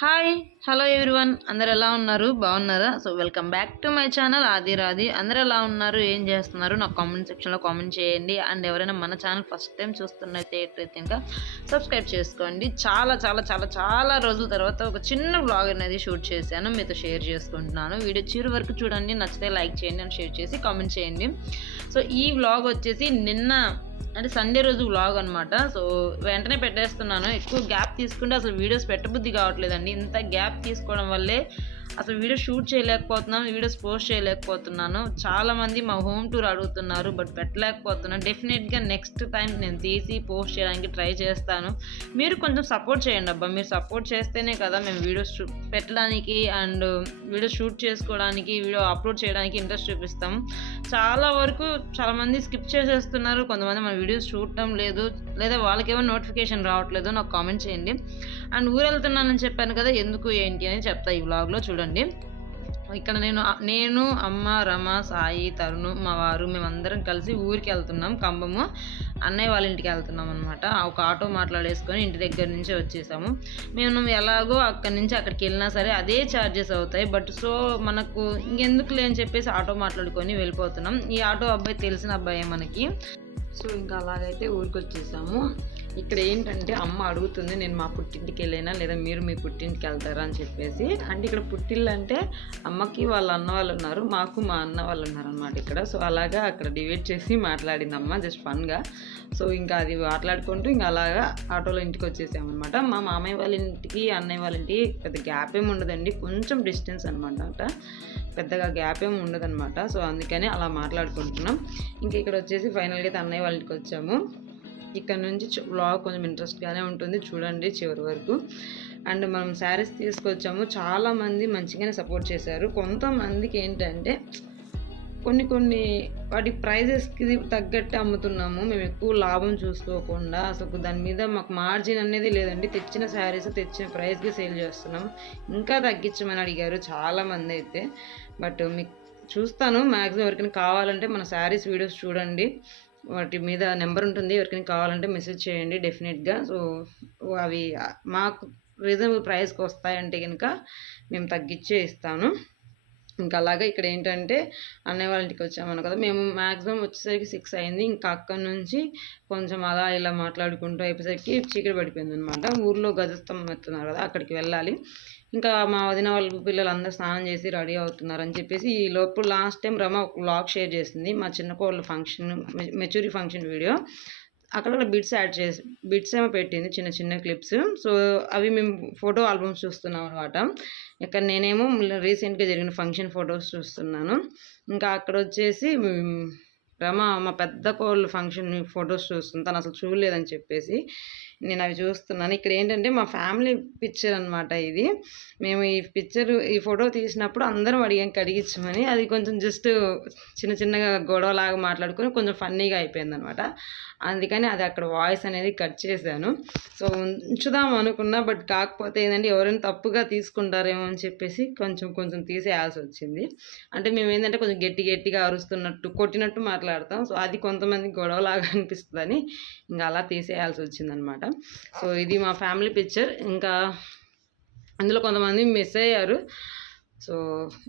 Hi hello everyone. అందరు ఎలా ఉన్నారు? బాగున్నారా? So welcome back to my channel ఆది రాది అందరు ఎలా ఉన్నారు? ఏం చేస్తున్నారు? నాకు కామెంట్ సెక్షన్లో కామెంట్ చేయండి. అండ్ ఎవరైనా మన ఛానల్ ఫస్ట్ టైం చూస్తున్నట్టయితే ఇంకా సబ్స్క్రైబ్ చేసుకోండి. చాలా చాలా చాలా చాలా రోజుల తర్వాత ఒక చిన్న బ్లాగ్ అనేది షూట్ చేశాను. మీతో షేర్ చేసుకుంటున్నాను. వీడియో చివరి వరకు చూడండి. నచ్చితే లైక్ చేయండి అని షేర్ చేసి కామెంట్ చేయండి. సో ఈ బ్లాగ్ వచ్చేసి నిన్న అంటే సండే రోజు వ్లాగ్ అనమాట సో వెంటనే పెట్టేస్తున్నాను. ఎక్కువ గ్యాప్ తీసుకుంటే అసలు వీడియోస్ పెట్టబుద్ధి కావట్లేదండి. ఇంత గ్యాప్ తీసుకోవడం వల్లే అసలు వీడియో షూట్ చేయలేకపోతున్నాను వీడియోస్ పోస్ట్ చేయలేకపోతున్నాను. చాలామంది మా హోమ్ టూర్ అడుగుతున్నారు బట్ పెట్టలేకపోతున్నాను డెఫినెట్గా నెక్స్ట్ టైం నేను తీసి పోస్ట్ చేయడానికి ట్రై చేస్తాను. మీరు కొంచెం సపోర్ట్ చేయండి అబ్బా. మీరు సపోర్ట్ చేస్తేనే కదా మేము వీడియోస్ పెట్టడానికి అండ్ వీడియో షూట్ చేసుకోవడానికి వీడియో అప్లోడ్ చేయడానికి ఇంట్రెస్ట్ చూపిస్తాం. చాలా వరకు చాలామంది స్కిప్ చేసేస్తున్నారు. కొంతమంది మన వీడియోస్ చూడటం లేదు. లేదా వాళ్ళకేమో నోటిఫికేషన్ రావట్లేదు నాకు కామెంట్ చేయండి. అండ్ ఊరు వెళ్తున్నానని చెప్పాను కదా ఎందుకు ఏంటి అని చెప్తా ఈ వ్లాగ్లో చూడండి. ఇక్కడ నేను నేను అమ్మ రమ సాయి తరుణు మా వారు మేమందరం కలిసి ఊరికి వెళ్తున్నాం కంబము. అన్నయ్య వాళ్ళ ఇంటికి వెళ్తున్నాం అనమాట ఒక ఆటో మాట్లాడేసుకొని ఇంటి దగ్గర నుంచి వచ్చేసాము. మేము ఎలాగో అక్కడి నుంచి అక్కడికి వెళ్ళినా సరే అదే ఛార్జెస్ అవుతాయి. బట్ సో మనకు ఇంకెందుకు లేని చెప్పేసి ఆటో మాట్లాడుకొని వెళ్ళిపోతున్నాం. ఈ ఆటో అబ్బాయి తెలిసిన అబ్బాయి మనకి. సో ఇంకా అలాగైతే ఊరికి వచ్చేసాము ఇక్కడ ఏంటంటే అమ్మ అడుగుతుంది నేను మా పుట్టింటికి వెళ్ళినా లేదా మీరు మీ పుట్టింటికి వెళ్తారా? అని చెప్పేసి. అంటే ఇక్కడ పుట్టిల్లు అంటే అమ్మకి వాళ్ళ అన్న వాళ్ళు ఉన్నారు మాకు మా అన్న వాళ్ళు ఉన్నారు అనమాట ఇక్కడ. సో అలాగా అక్కడ డివైడ్ చేసి మాట్లాడింది అమ్మ జస్ట్ ఫన్గా. సో ఇంకా అది మాట్లాడుకుంటూ ఇంకా అలాగా ఆటోలో ఇంటికి వచ్చేసామన్నమాట. మా మామయ్య వాళ్ళ ఇంటికి అన్నయ్య వాళ్ళ ఇంటికి పెద్ద గ్యాప్ ఏమి ఉండదండి కొంచెం డిస్టెన్స్ అనమాట పెద్దగా గ్యాప్ ఏమి ఉండదన్నమాట. సో అందుకని అలా మాట్లాడుకుంటున్నాం. ఇంకా ఇక్కడ వచ్చేసి ఫైనల్గా అయితే అన్నయ్య వాళ్ళ ఇంటికి వచ్చాము. ఇక్కడ నుంచి బ్లాగ్ కొంచెం ఇంట్రెస్ట్గానే ఉంటుంది. చూడండి చివరి వరకు. అండ్ మనం శారీస్ తీసుకొచ్చాము. చాలామంది మంచిగానే సపోర్ట్ చేశారు. కొంతమందికి ఏంటంటే కొన్ని కొన్ని వాటి ప్రైజెస్కి తగ్గట్టు అమ్ముతున్నాము. మేము ఎక్కువ లాభం చూసుకోకుండా అసలు దాని మీద మాకు మార్జిన్ అనేది లేదండి. తెచ్చిన శారీస్ తెచ్చిన ప్రైస్కి సేల్ చేస్తున్నాం. ఇంకా తగ్గించమని అడిగారు చాలామంది అయితే. బట్ మీకు చూస్తాను. మ్యాక్సిమం ఎవరికైనా కావాలంటే మన శారీస్ వీడియోస్ చూడండి. వాటి మీద నెంబర్ ఉంటుంది. ఎవరికైనా కావాలంటే మెసేజ్ చేయండి డెఫినెట్గా. సో అవి మాకు రీజనబుల్ ప్రైస్కి వస్తాయంటే కనుక మేము తగ్గించే ఇస్తాను. ఇంకా అలాగే ఇక్కడ ఏంటంటే అన్నయ్య వాళ్ళ ఇంటికి వచ్చామను కదా మేము మ్యాక్సిమం వచ్చేసరికి సిక్స్ అయింది. ఇంకా అక్కడి నుంచి కొంచెం అలా ఇలా మాట్లాడుకుంటూ అయిపోయేసరికి చీకటి పడిపోయింది అనమాట ఊర్లో గజస్తంభం ఎత్తున్నారు కదా అక్కడికి వెళ్ళాలి. ఇంకా మా వదిన వాళ్ళ పిల్లలు అందరూ స్నానం చేసి రెడీ అవుతున్నారని చెప్పేసి ఈ లోపు లాస్ట్ టైం రమ ఒక బ్లాగ్ షేర్ చేసింది మా చిన్న కోళ్ళ ఫంక్షన్ మెచ్యూరి ఫంక్షన్ వీడియో అక్కడ బిట్స్ యాడ్ చేసి బిట్స్ ఏమో పెట్టింది చిన్న చిన్న క్లిప్స్ సో అవి మేము ఫోటో ఆల్బమ్స్ చూస్తున్నాం అనమాట ఇక్కడ నేనేమో రీసెంట్గా జరిగిన ఫంక్షన్ ఫొటోస్ చూస్తున్నాను. ఇంకా అక్కడ వచ్చేసి రమ మా పెద్ద కోళ్ళు ఫంక్షన్ ఫొటోస్ చూస్తుంది తను అసలు చూడలేదని చెప్పేసి. నేను అవి చూస్తున్నాను. ఇక్కడ ఏంటంటే మా ఫ్యామిలీ పిక్చర్ అనమాట ఇది. మేము ఈ పిక్చర్ ఈ ఫోటో తీసినప్పుడు అందరం అడిగాం కడిగించమని అది కొంచెం జస్ట్ చిన్న చిన్నగా గొడవలాగా మాట్లాడుకొని కొంచెం ఫన్నీగా అయిపోయింది అనమాట అందుకని అది అక్కడ వాయిస్ అనేది కట్ చేశాను. సో ఉంచుదాం అనుకున్నా బట్ కాకపోతే ఏంటంటే ఎవరైనా తప్పుగా తీసుకుంటారేమో అని చెప్పేసి కొంచెం కొంచెం తీసేయాల్సి వచ్చింది. అంటే మేము ఏంటంటే కొంచెం గట్టి గట్టిగా అరుస్తున్నట్టు కొట్టినట్టు మాట్లాడతాం. సో అది కొంతమంది గొడవలాగా అనిపిస్తుందని ఇంకా అలా తీసేయాల్సి వచ్చిందనమాట సో ఇది మా ఫ్యామిలీ పిక్చర్. ఇంకా అందులో కొంతమంది మిస్ అయ్యారు. సో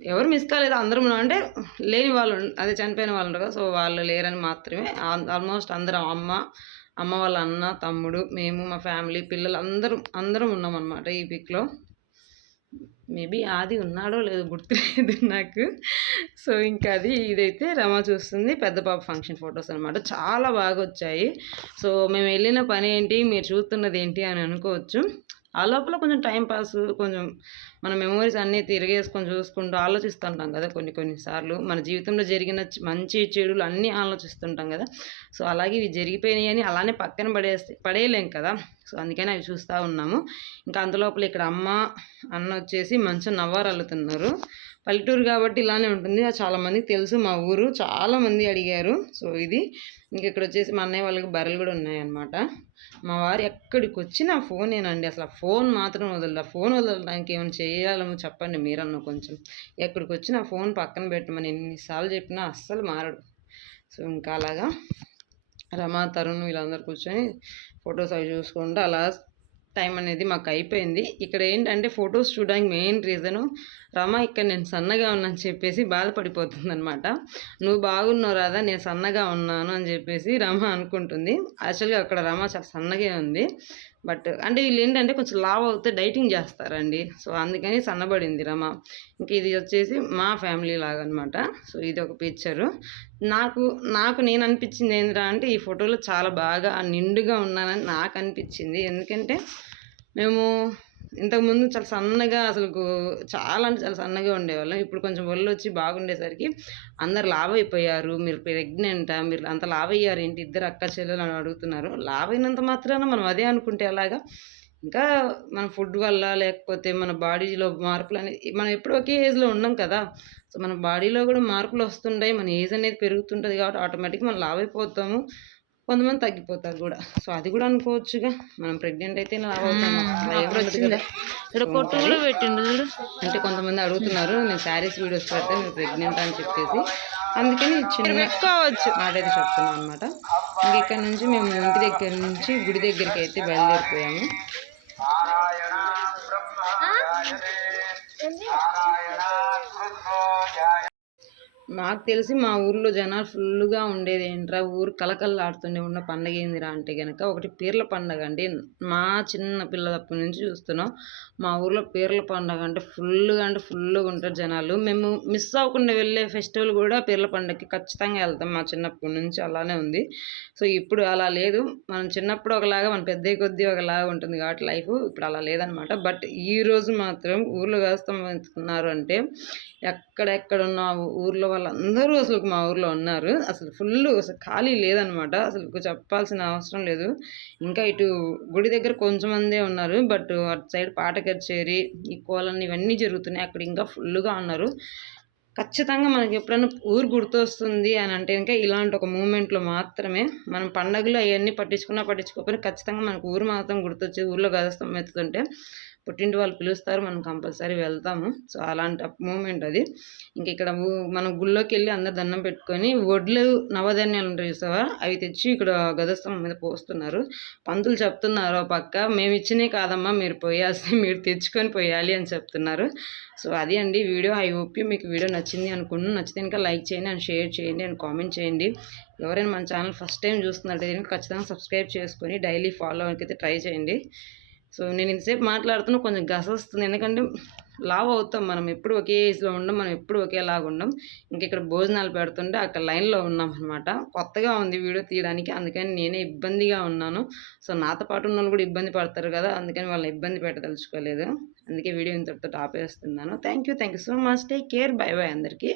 ఎవరు మిస్ కాలేదు. అందరం అంటే లేని వాళ్ళు అదే చనిపోయిన వాళ్ళు ఉంటారు సో వాళ్ళు లేరని మాత్రమే. ఆల్మోస్ట్ అందరం అమ్మ అమ్మ వాళ్ళ అన్న తమ్ముడు మేము మా ఫ్యామిలీ పిల్లలు అందరం అందరం ఉన్నాం అనమాట ఈ పిక్లో మేబీ ఆది ఉన్నాడో లేదో గుర్తులేదు నాకు. సో ఇంకా అది ఇదైతే రమ చూస్తుంది. పెద్ద పాప ఫంక్షన్ ఫొటోస్ అనమాట చాలా బాగా వచ్చాయి సో మేము వెళ్ళిన పని ఏంటి? మీరు చూస్తున్నది ఏంటి అని అనుకోవచ్చు. ఆ లోపల కొంచెం టైం పాస్ కొంచెం మన మెమోరీస్ అన్నీ తిరిగేసుకొని చూసుకుంటూ ఆలోచిస్తుంటాం కదా కొన్ని కొన్నిసార్లు మన జీవితంలో జరిగిన మంచి చెడులు అన్నీ ఆలోచిస్తుంటాం కదా. సో అలాగే ఇవి జరిగిపోయినాయి అని అలానే పక్కన పడేస్తే పడేయలేం కదా. సో అందుకని అవి చూస్తూ ఉన్నాము. ఇంకా అందులోపల ఇక్కడ అమ్మ అన్న వచ్చేసి మంచిగా నవ్వారు అల్లుతున్నారు పల్లెటూరు కాబట్టి ఇలానే ఉంటుంది. చాలామందికి తెలుసు. మా ఊరు చాలామంది అడిగారు. సో ఇది ఇంక ఇక్కడ వచ్చేసి మా అన్నయ్య వాళ్ళకి బర్రెలు కూడా ఉన్నాయన్నమాట. మా వారు ఎక్కడికి వచ్చినా ఫోనేనండి. అసలు ఫోన్ మాత్రం వదలదు ఫోన్ వదలడానికి ఏమైనా చేయాలేమో చెప్పండి మీరన్నా కొంచెం. ఎక్కడికి వచ్చినా ఫోన్ పక్కన పెట్టమని ఎన్నిసార్లు చెప్పినా అస్సలు మారడు. సో ఇంకా అలాగా రమా తరుణ్ వీళ్ళందరూ కూర్చొని ఫొటోస్ అవి చూసుకుంటూ అలా టైం అనేది మాకు అయిపోయింది. ఇక్కడ ఏంటంటే ఫొటోస్ చూడడానికి మెయిన్ రీజను రమ ఇక్కడ నేను సన్నగా ఉన్నాను చెప్పేసి బాధపడిపోతుంది అనమాట నువ్వు బాగున్నావు రాదా నేను సన్నగా ఉన్నాను అని చెప్పేసి రమ అనుకుంటుంది. యాక్చువల్గా అక్కడ రమ చాలా సన్నగా ఉంది. బట్ అంటే వీళ్ళు ఏంటంటే కొంచెం లావ్ అవుతే డైటింగ్ చేస్తారండి. సో అందుకని సన్నబడింది రమ. ఇంక ఇది వచ్చేసి మా ఫ్యామిలీ లాగా అనమాట సో ఇది ఒక పిక్చరు. నాకు నాకు నేను అనిపించింది ఏంద్రా అంటే ఈ ఫోటోలో చాలా బాగా నిండుగా ఉన్నానని నాకు అనిపించింది. ఎందుకంటే మేము ఇంతకుముందు చాలా సన్నగా అసలు చాలా అంటే చాలా సన్నగా ఉండేవాళ్ళం. ఇప్పుడు కొంచెం ఒళ్ళు వచ్చి బాగుండేసరికి అందరు లావ్ అయిపోయారు మీరు ప్రెగ్నెంటా? మీరు అంత లావ్ అయ్యారు ఏంటి? ఇద్దరు అక్క చెల్లెలు అని అడుగుతున్నారు. లావ్ అయినంత మాత్రాన మనం అదే అనుకుంటే అలాగా ఇంకా మన ఫుడ్ వల్ల లేకపోతే మన బాడీలో మార్పులు అనేది మనం ఎప్పుడు ఒకే ఏజ్లో ఉన్నాం కదా. సో మన బాడీలో కూడా మార్పులు వస్తుంటాయి. మన ఏజ్ అనేది పెరుగుతుంటుంది కాబట్టి ఆటోమేటిక్గా మనం లావ్ అయిపోతాము కొంతమంది తగ్గిపోతారు కూడా. సో అది కూడా అనుకోవచ్చుగా. మనం ప్రెగ్నెంట్ అయితే లావ్ కూడా పెట్టిండు చూడు. అంటే కొంతమంది అడుగుతున్నారు నేను శారీస్ వీడియోస్ పెడితే మీరు ప్రెగ్నెంట్ అని చెప్పేసి. అందుకని చిన్న పెట్టుకోవచ్చు. మాట అయితే చెప్తున్నాను అనమాట ఇంక ఇక్కడ నుంచి మేము ఇంటి దగ్గర నుంచి గుడి దగ్గరికి అయితే బయలుదేరిపోయాము. నాకు తెలిసి మా ఊర్లో జనాలు ఫుల్గా ఉండేది ఏంట్రా? ఊరు కలకల్లాడుతుండే ఉన్న పండగ ఏందిరా అంటే కనుక ఒకటి పీర్ల పండగ అండి. మా చిన్న పిల్లలప్పటి నుంచి చూస్తున్నాం. మా ఊర్లో పీర్ల పండగ అంటే ఫుల్గా అంటే ఫుల్గా ఉంటారు జనాలు. మేము మిస్ అవ్వకుండా వెళ్ళే ఫెస్టివల్ కూడా పీర్ల పండగకి ఖచ్చితంగా వెళ్తాం మా చిన్నప్పటి నుంచి అలానే ఉంది. సో ఇప్పుడు అలా లేదు. మనం చిన్నప్పుడు ఒకలాగా మన పెద్ద కొద్దీ ఒకలాగా ఉంటుంది కాబట్టి లైఫ్ ఇప్పుడు అలా లేదనమాట. బట్ ఈ రోజు మాత్రం ఊర్లో వేస్తాం అంటే ఎక్కడెక్కడ ఉన్న ఊర్లో వాళ్ళందరూ అసలు మా ఊర్లో ఉన్నారు. అసలు ఫుల్ అసలు ఖాళీ లేదనమాట. అసలు చెప్పాల్సిన అవసరం లేదు. ఇంకా ఇటు గుడి దగ్గర కొంచెం మందే ఉన్నారు. బట్ అటు సైడ్ పాట కచేరి ఈ కోలన్నీ ఇవన్నీ జరుగుతున్నాయి. అక్కడ ఇంకా ఫుల్గా ఉన్నారు. ఖచ్చితంగా మనకి ఎప్పుడైనా ఊరు గుర్తొస్తుంది అని అంటే ఇంకా ఇలాంటి ఒక మూమెంట్లో మాత్రమే మనం పండగలు అవన్నీ పట్టించుకున్నా పట్టించుకోకపోయినా ఖచ్చితంగా మనకు ఊరు మాత్రం గుర్తొచ్చి ఊర్లో గదస్తం ఎత్తుతుంటే పుట్టింటి వాళ్ళు పిలుస్తారు మనం కంపల్సరీ వెళ్తాము. సో అలాంటి మూమెంట్ అది. ఇంక ఇక్కడ మనం గుళ్ళోకి వెళ్ళి అందరు దండం పెట్టుకొని వడ్లు నవధాన్యాలు ఉంటాయి చూసావా? అవి తెచ్చి ఇక్కడ గదస్తంభం మీద పోస్తున్నారు. పంతులు చెప్తున్నారు "ఓ పక్క మేము ఇచ్చినే కాదమ్మా మీరు పోయాల్సి మీరు తెచ్చుకొని పోయాలి అని చెప్తున్నారు. సో అది అండి వీడియో. ఐ హోప్ మీకు వీడియో నచ్చింది అనుకున్నాను నచ్చితే ఇంకా లైక్ చేయండి అండ్ షేర్ చేయండి అండ్ కామెంట్ చేయండి. ఎవరైనా మన ఛానల్ ఫస్ట్ టైం చూస్తున్నట్టయితే ఖచ్చితంగా సబ్స్క్రైబ్ చేసుకొని డైలీ ఫాలో అయితే ట్రై చేయండి. సో నేను ఇంతసేపు మాట్లాడుతున్నా కొంచెం గస వస్తుంది ఎందుకంటే లావ్ అవుతాం మనం. ఎప్పుడు ఒకే ఏజ్లో ఉండం మనం ఎప్పుడు ఒకేలాగా ఉండం. ఇంకా ఇక్కడ భోజనాలు పెడుతుంటే అక్కడ లైన్లో ఉన్నాం అనమాట కొత్తగా ఉంది వీడియో తీయడానికి. అందుకని నేనే ఇబ్బందిగా ఉన్నాను. సో నాతో పాటు ఉన్న వాళ్ళు కూడా ఇబ్బంది పడతారు కదా. అందుకని వాళ్ళని ఇబ్బంది పెట్టదలుచుకోలేదు. అందుకే వీడియో ఇంతటితో ఆపేస్తున్నాను. Thank you thank you so much. Take care. Bye bye అందరికీ.